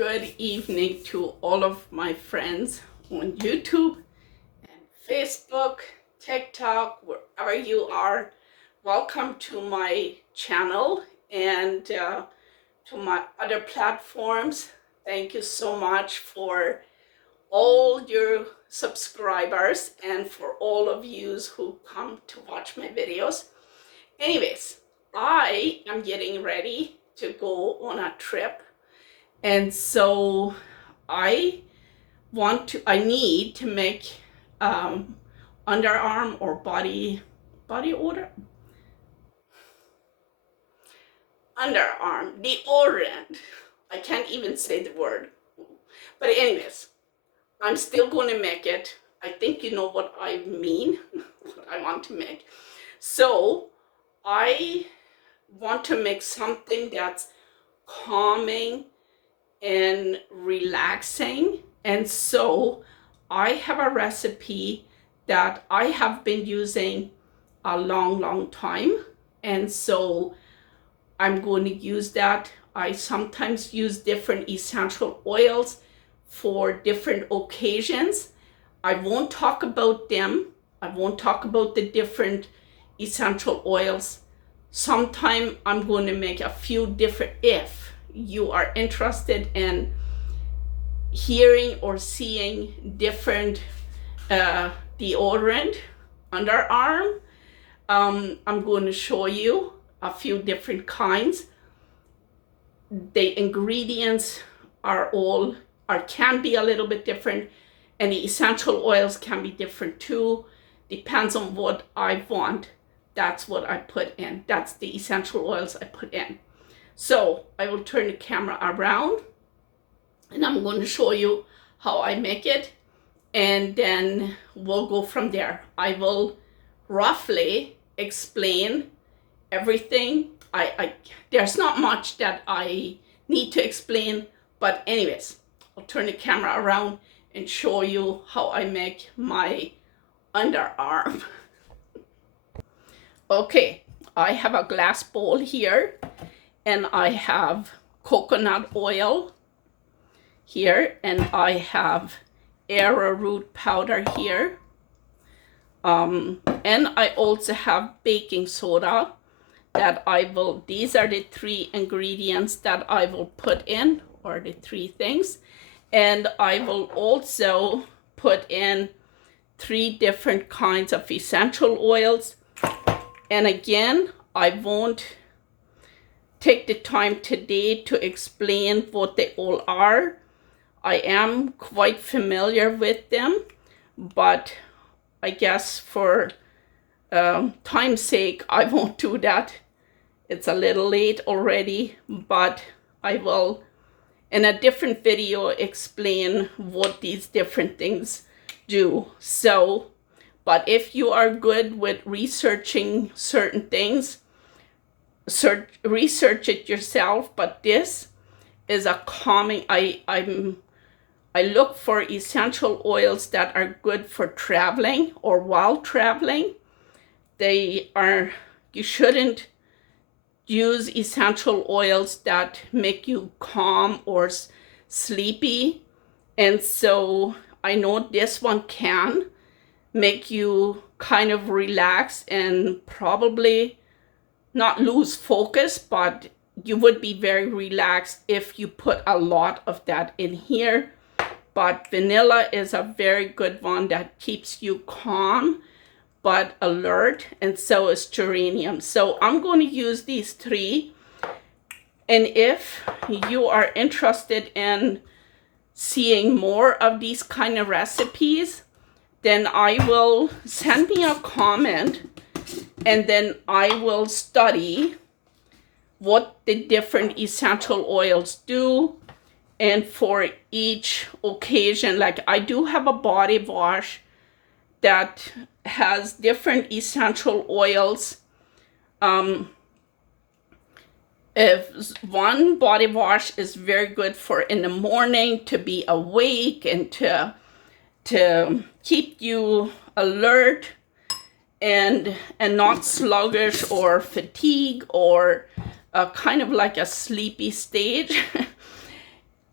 good evening to all of my friends on YouTube and Facebook, TikTok, wherever you are. Welcome to my channel and to my other platforms. Thank you so much for all your subscribers and for all of you who come to watch my videos. Anyways, I am getting ready to go on a trip, and so I need to make underarm or body odor, underarm deodorant. I can't even say the word, but anyways, I'm still going to make it. I think you know what I mean, what I want to make. So I want to make something that's calming and relaxing, and so I have a recipe that I have been using a long time, and so I'm going to use that. I sometimes use different essential oils for different occasions. I won't talk about them. I won't talk about the different essential oils. Sometime I'm going to make a few different, if you are interested in hearing or seeing different deodorant underarm, I'm going to show you a few different kinds. The ingredients can be a little bit different, and the essential oils can be different too. Depends on what I want. That's what I put in. That's the essential oils I put in. So I will turn the camera around and I'm going to show you how I make it, and then we'll go from there. I will roughly explain everything. There's not much that I need to explain, but anyways, I'll turn the camera around and show you how I make my underarm. Okay, I have a glass bowl here, and I have coconut oil here, and I have arrowroot powder here, and I also have baking soda that these are the three ingredients that I will put in, or the three things, and I will also put in 3 different kinds of essential oils. And again, I won't take the time today to explain what they all are. I am quite familiar with them, but I guess for time's sake, I won't do that. It's a little late already, but I will, in a different video, explain what these different things do. So, but if you are good with researching certain things, research it yourself. But this is a calming. I look for essential oils that are good for traveling or while traveling. You shouldn't use essential oils that make you calm or sleepy. And so I know this one can make you kind of relax and probably not lose focus, but you would be very relaxed if you put a lot of that in here. But vanilla is a very good one that keeps you calm but alert, and so is geranium. So I'm going to use these 3, and if you are interested in seeing more of these kind of recipes, then I will send me a comment, and then I will study what the different essential oils do. And for each occasion, like I do have a body wash that has different essential oils. If one body wash is very good for in the morning to be awake and to keep you alert and not sluggish or fatigue or kind of like a sleepy stage.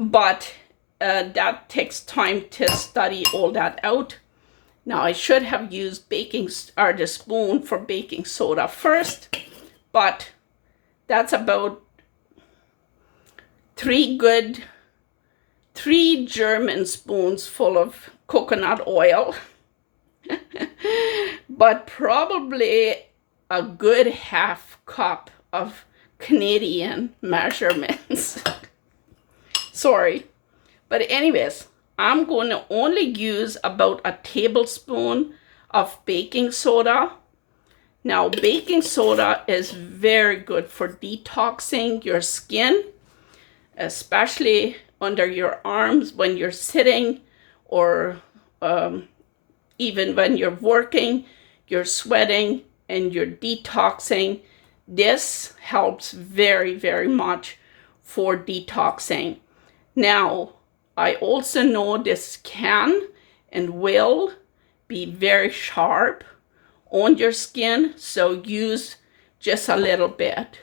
but that takes time to study all that out. Now I should have used the spoon for baking soda first, but that's about three German spoons full of coconut oil, but probably a good half cup of Canadian measurements. Sorry. But anyways, I'm going to only use about a tablespoon of baking soda. Now, baking soda is very good for detoxing your skin, especially under your arms when you're sitting, or even when you're working, you're sweating and you're detoxing. This helps very, very much for detoxing. Now, I also know this can and will be very sharp on your skin, so use just a little bit.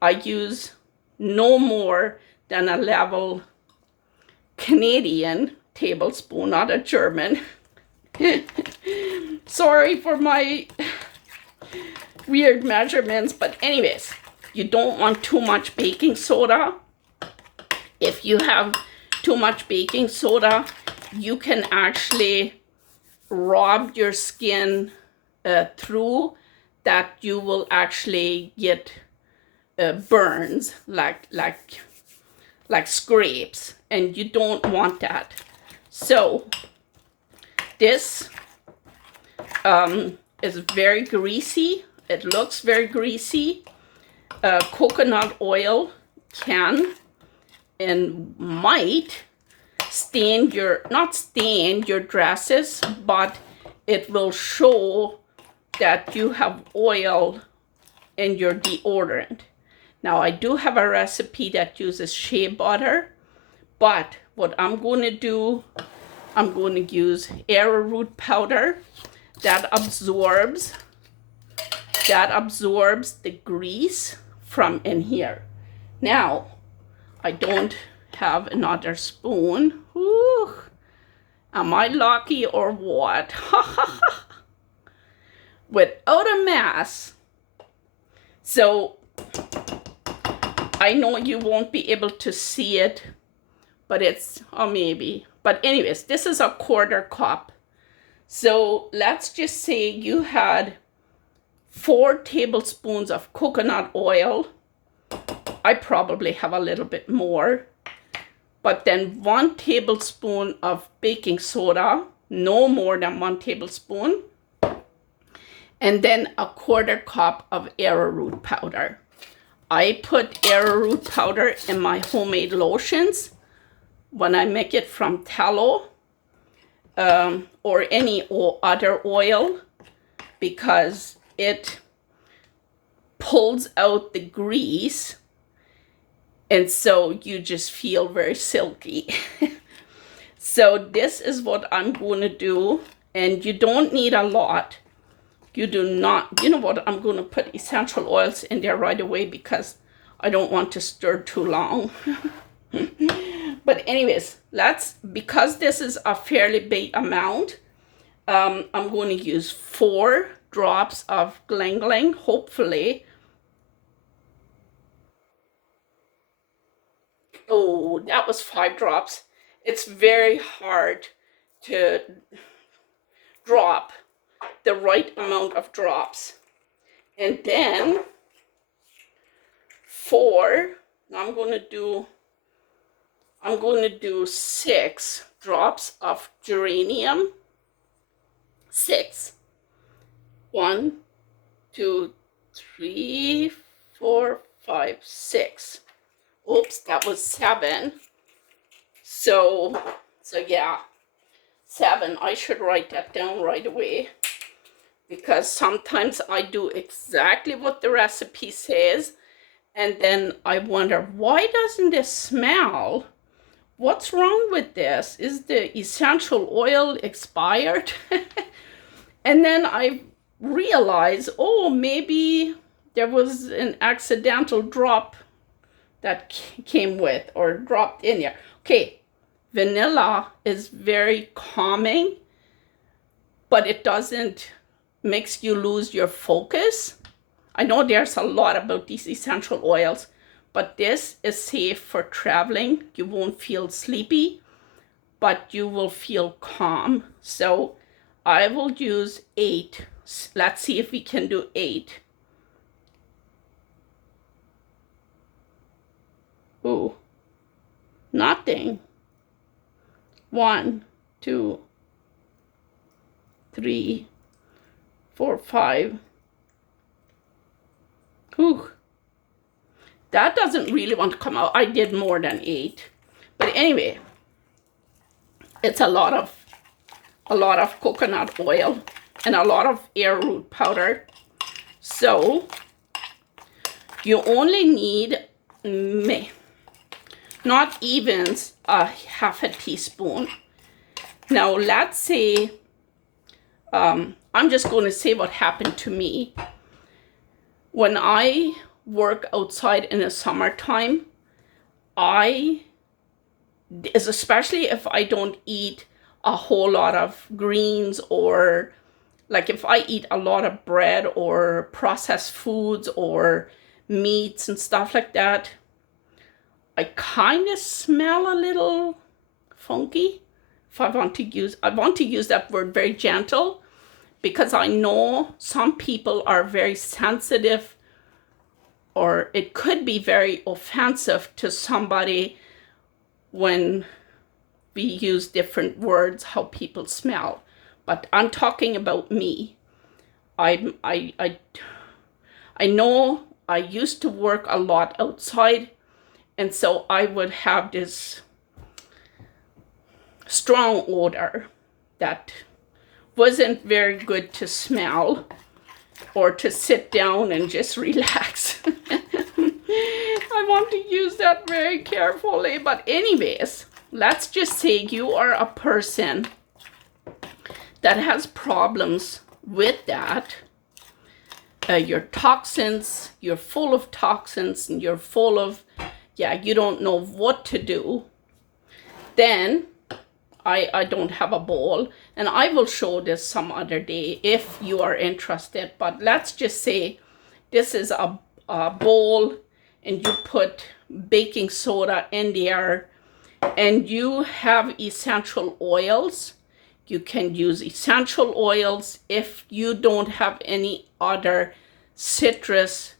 I use no more than a level Canadian tablespoon, not a German. Sorry for my weird measurements, but anyways, you don't want too much baking soda. If you have too much baking soda, you can actually rub your skin through that. You will actually get burns, like scrapes, and you don't want that. So this is very greasy. It looks very greasy. Coconut oil can and might not stain your dresses, but it will show that you have oil in your deodorant. Now, I do have a recipe that uses shea butter, but what I'm going to do, I'm going to use arrowroot powder that absorbs the grease from in here. Now, I don't have another spoon. Whew. Am I lucky or what? Without a mess. So I know you won't be able to see it, but maybe. But anyways, this is a 1/4 cup. So let's just say you had 4 tablespoons of coconut oil. I probably have a little bit more. But then 1 tablespoon of baking soda, no more than 1 tablespoon. And then a 1/4 cup of arrowroot powder. I put arrowroot powder in my homemade lotions when I make it from tallow or any other oil, because it pulls out the grease, and so you just feel very silky. So this is what I'm going to do, and you don't need a lot. You do not, you know what, I'm going to put essential oils in there right away because I don't want to stir too long. But anyways, because this is a fairly big amount, I'm going to use 4 drops of gling, hopefully. Oh, that was 5 drops. It's very hard to drop the right amount of drops. And then 4, I'm going to do 6 drops of geranium. 6. 1, 2, 3, 4, 5, 6. Oops, that was 7. So yeah, 7. I should write that down right away, because sometimes I do exactly what the recipe says, and then I wonder, why doesn't this smell? What's wrong with this? Is the essential oil expired? And then I realize, oh, maybe there was an accidental drop that came with or dropped in here. Okay, vanilla is very calming, but it doesn't makes you lose your focus. I know there's a lot about these essential oils, but this is safe for traveling. You won't feel sleepy, but you will feel calm. So I will use 8. Let's see if we can do 8. Ooh, nothing. 1, 2, 3, 4, 5. Ooh, that doesn't really want to come out. I did more than 8. But anyway, it's a lot of coconut oil and a lot of arrowroot powder. So you only need not even a half a teaspoon. Now let's say, I'm just going to say what happened to me. When I work outside in the summertime, especially if I don't eat a whole lot of greens, or like if I eat a lot of bread or processed foods or meats and stuff like that, I kind of smell a little funky. If I want to use that word very gentle, because I know some people are very sensitive, or it could be very offensive to somebody when we use different words, how people smell. But I'm talking about me. I know I used to work a lot outside, and so I would have this strong odor that wasn't very good to smell or to sit down and just relax. I want to use that very carefully. But anyways, let's just say you are a person that has problems with that. Your toxins, you're full of toxins, and you're full of, you don't know what to do. Then I don't have a bowl, and I will show this some other day if you are interested. But let's just say this is a bowl, and you put baking soda in there, and you have essential oils. You can use essential oils if you don't have any other citrus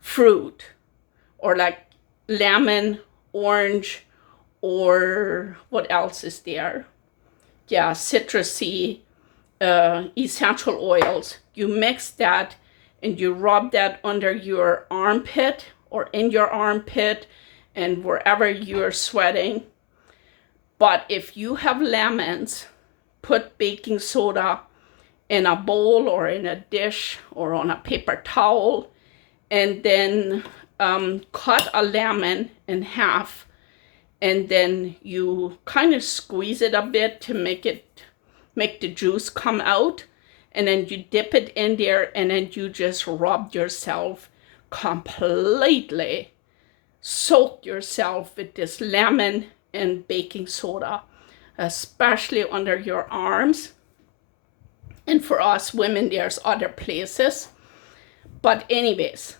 fruit, or like lemon, orange, or what else is there? Yeah, citrusy essential oils. You mix that and you rub that under your armpit or in your armpit and wherever you're sweating. But if you have lemons, put baking soda in a bowl or in a dish or on a paper towel, and then cut a lemon in half, and then you kind of squeeze it a bit to make the juice come out, and then you dip it in there, and then you just rub yourself completely, soak yourself with this lemon and baking soda, especially under your arms. And for us women, there's other places. But anyways,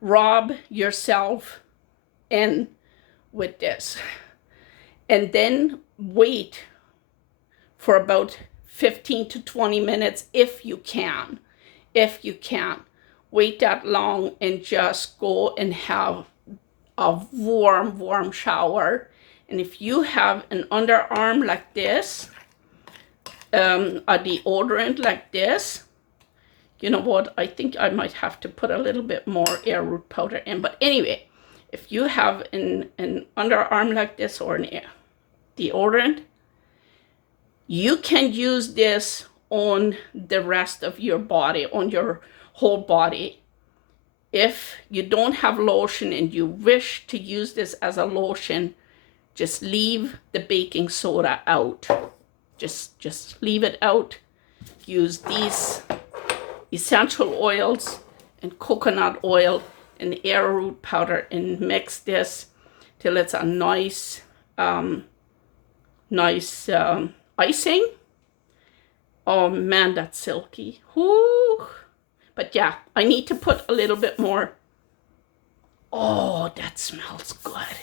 rub yourself in with this, and then wait for about 15 to 20 minutes if you can. Wait that long and just go and have a warm shower. And if you have an underarm like this, a deodorant like this, you know what, I think I might have to put a little bit more arrowroot powder in. But anyway, if you have an underarm like this or an deodorant, you can use this on the rest of your body, on your whole body. If you don't have lotion and you wish to use this as a lotion, just leave the baking soda out. Just leave it out. Use these essential oils and coconut oil and arrowroot powder and mix this till it's a nice, icing. Oh man, that's silky. Whoo! But yeah, I need to put a little bit more. Oh, that smells good.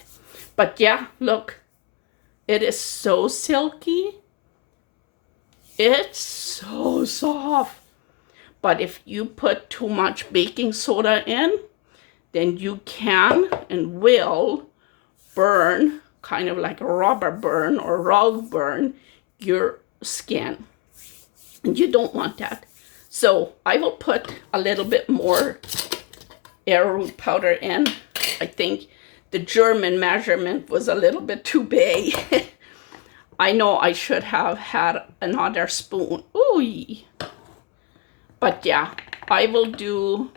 But yeah, look, it is so silky. It's so soft. But if you put too much baking soda in, then you can and will burn, kind of like a rubber burn or rug burn, your skin. And you don't want that. So I will put a little bit more arrowroot powder in. I think the German measurement was a little bit too big. I know I should have had another spoon. Ooh. But yeah, I will do.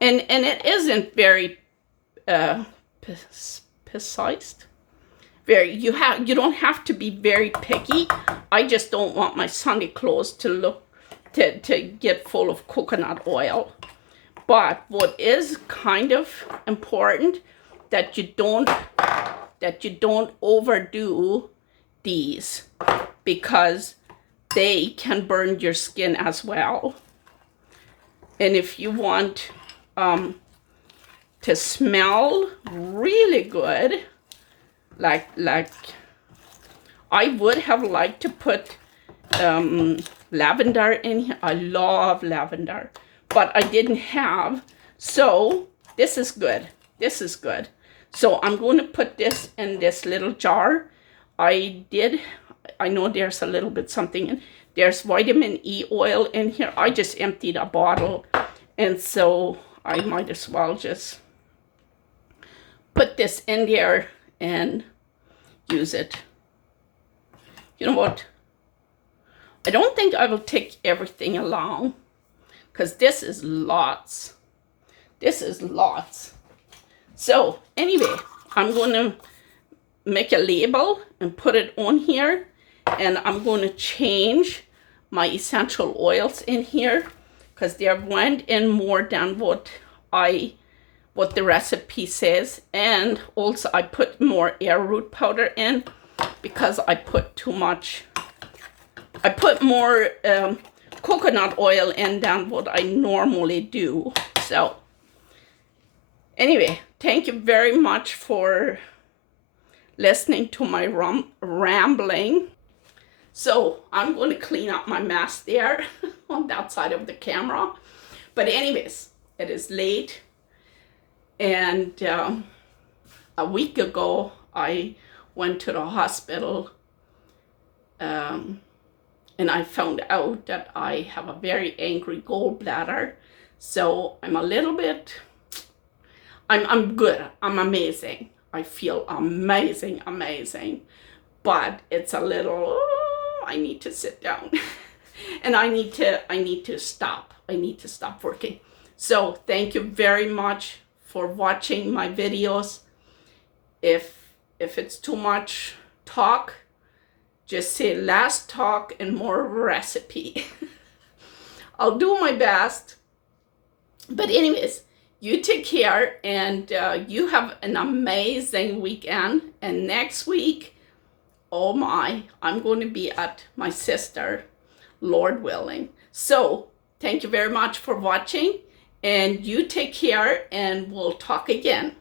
And it isn't very precise. You don't have to be very picky. I just don't want my Sunday clothes to get full of coconut oil. But what is kind of important that you don't overdo these, because they can burn your skin as well. And if you want to smell really good, like I would have liked to put lavender in here. I love lavender, but I didn't have. So this is good. This is good. So I'm going to put this in this little jar. I know there's a little bit something in. There's vitamin E oil in here. I just emptied a bottle, and so I might as well just put this in there and use it. You know what? I don't think I will take everything along, because this is lots. This is lots. So anyway, I'm going to make a label and put it on here, and I'm going to change my essential oils in here, because they went in more than what the recipe says. And also I put more arrowroot powder in because I put too much. I put more coconut oil in than what I normally do. So anyway, thank you very much for listening to my rambling. So I'm going to clean up my mess there on that side of the camera. But anyways, it is late. And a week ago, I went to the hospital and I found out that I have a very angry gallbladder. So I'm a little bit, I'm good. I'm amazing. I feel amazing. But it's a little, I need to sit down and I need to stop. I need to stop working. So thank you very much for watching my videos. If it's too much talk, just say less talk and more recipe. I'll do my best. But anyways, you take care, and you have an amazing weekend. And next week, oh my, I'm going to be at my sister, Lord willing. So thank you very much for watching, and you take care, and we'll talk again.